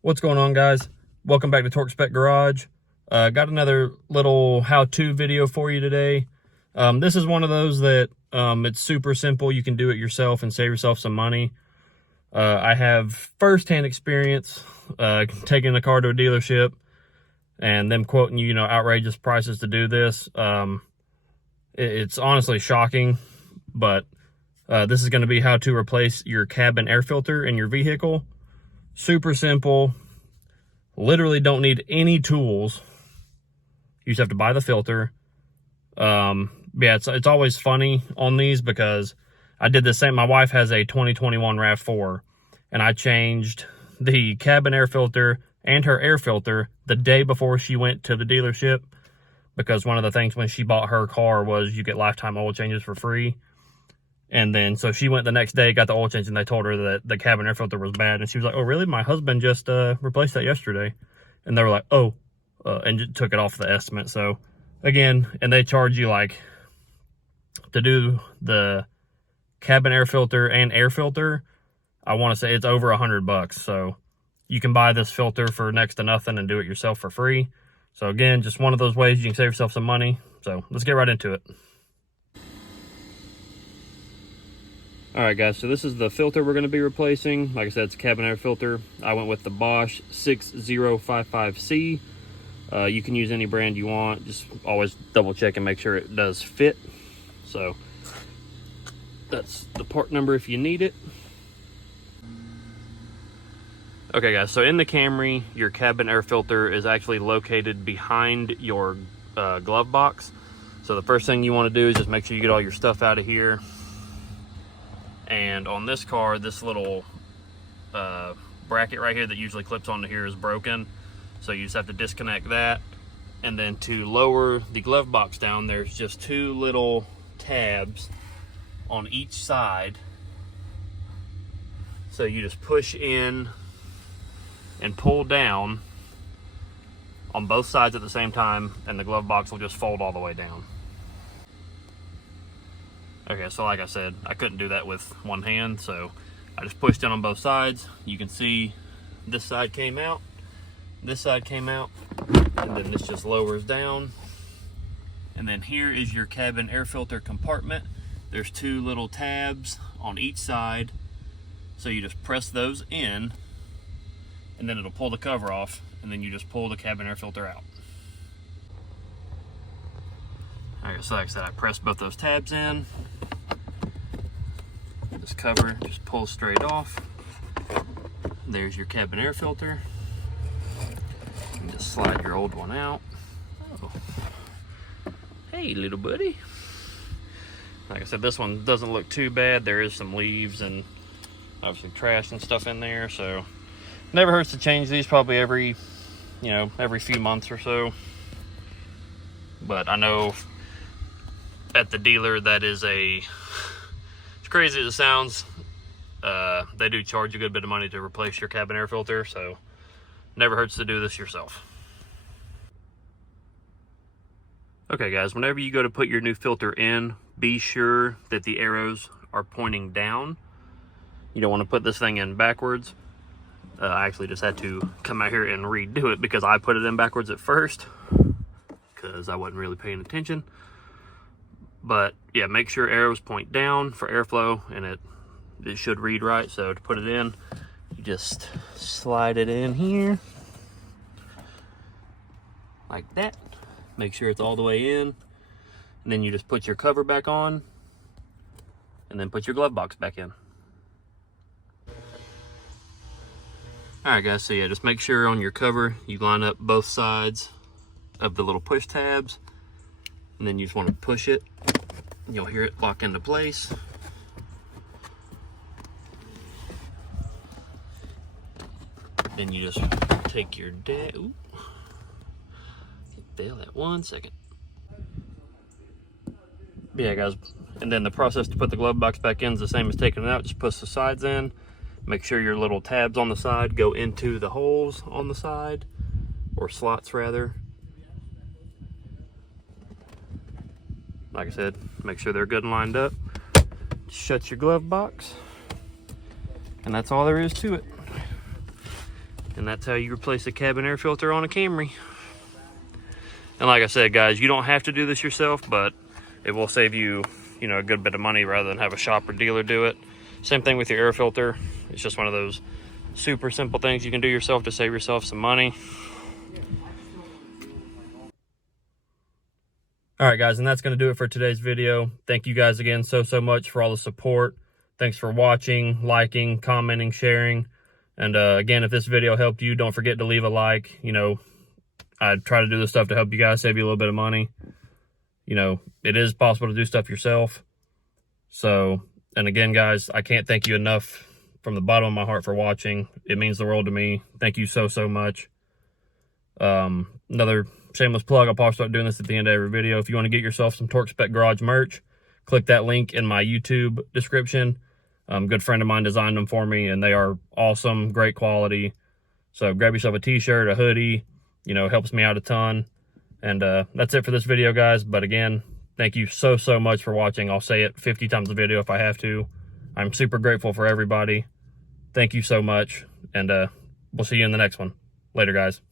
What's going on, guys? Welcome back to Torque Spec Garage. Got another little how-to video for you today. This is one of those that it's super simple. You can do it yourself and save yourself some money. I have first-hand experience taking a car to a dealership and them quoting you, outrageous prices to do this. It's honestly shocking, but this is going to be how to replace your cabin air filter in your vehicle. Super simple. Literally don't need any tools. You just have to buy the filter. Yeah, it's always funny on these because I did the same. My wife has a 2021 RAV4, and I changed the cabin air filter and her air filter the day before she went to the dealership, because one of the things when she bought her car was you get lifetime oil changes for free. And then, so she went the next day, got the oil change, and they told her that the cabin air filter was bad. And she was like, oh, really? My husband just replaced that yesterday. And they were like, oh, and took it off the estimate. So, again, and they charge you, like, to do the cabin air filter and air filter, I want to say it's over $100. So, you can buy this filter for next to nothing and do it yourself for free. So, again, just one of those ways you can save yourself some money. So, let's get right into it. Alright guys, so this is the filter we're going to be replacing. Like I said, it's a cabin air filter. I went with the Bosch 6055C. You can use any brand you want. Just always double check and make sure it does fit. So that's the part number if you need it. Okay guys, so in the Camry, your cabin air filter is actually located behind your glove box. So the first thing you want to do is just make sure you get all your stuff out of here. And on this car, this little bracket right here that usually clips onto here is broken. So you just have to disconnect that. And then to lower the glove box down, there's just two little tabs on each side. So you just push in and pull down on both sides at the same time, and the glove box will just fold all the way down. Okay, so like I said, I couldn't do that with one hand, so I just pushed in on both sides. You can see this side came out, this side came out, and then this just lowers down. And then here is your cabin air filter compartment. There's two little tabs on each side, so you just press those in, and then it'll pull the cover off, and then you just pull the cabin air filter out. Alright, so like I said, I pressed both those tabs in. This cover just pulls straight off. There's your cabin air filter. You can just slide your old one out. Oh. Hey, little buddy. Like I said, this one doesn't look too bad. There is some leaves and obviously trash and stuff in there, so never hurts to change these probably every few months or so. But I know at the dealer that is as crazy as it sounds, they do charge a good bit of money to replace your cabin air filter, so never hurts to do this yourself. Okay guys, whenever you go to put your new filter in, be sure that the arrows are pointing down. You don't want to put this thing in backwards. I actually just had to come out here and redo it because I put it in backwards at first because I wasn't really paying attention. But yeah, make sure arrows point down for airflow, and it should read right. So to put it in, you just slide it in here like that. Make sure it's all the way in, and then you just put your cover back on, and then put your glove box back in. Alright guys, so yeah, just make sure on your cover you line up both sides of the little push tabs, and then you just want to push it. You'll hear it lock into place. Then you just take your Dale that 1 second. But yeah guys, and then the process to put the glove box back in is the same as taking it out. Just push the sides in. Make sure your little tabs on the side go into the holes on the side, or slots rather. Like I said, make sure they're good and lined up. Shut your glove box, and that's all there is to it. And that's how you replace a cabin air filter on a Camry. And like I said, guys, you don't have to do this yourself, but it will save you, you know, a good bit of money rather than have a shop or dealer do it. Same thing with your air filter. It's just one of those super simple things you can do yourself to save yourself some money. All right, guys, and that's going to do it for today's video. Thank you guys again so much for all the support. Thanks for watching, liking, commenting, sharing. And again, if this video helped you, don't forget to leave a like. You know, I try to do this stuff to help you guys, save you a little bit of money. You know, it is possible to do stuff yourself. So, and again, guys, I can't thank you enough from the bottom of my heart for watching. It means the world to me. Thank you so much. Another shameless plug, I'll probably start doing this at the end of every video. If you want to get yourself some Torque Spec Garage merch, click that link in my YouTube description. A good friend of mine designed them for me, and they are awesome, great quality. So grab yourself a t-shirt, a hoodie, you know, helps me out a ton. And that's it for this video, guys. But again, thank you so much for watching. I'll say it 50 times a video if I have to. I'm super grateful for everybody. Thank you so much, and we'll see you in the next one. Later, guys.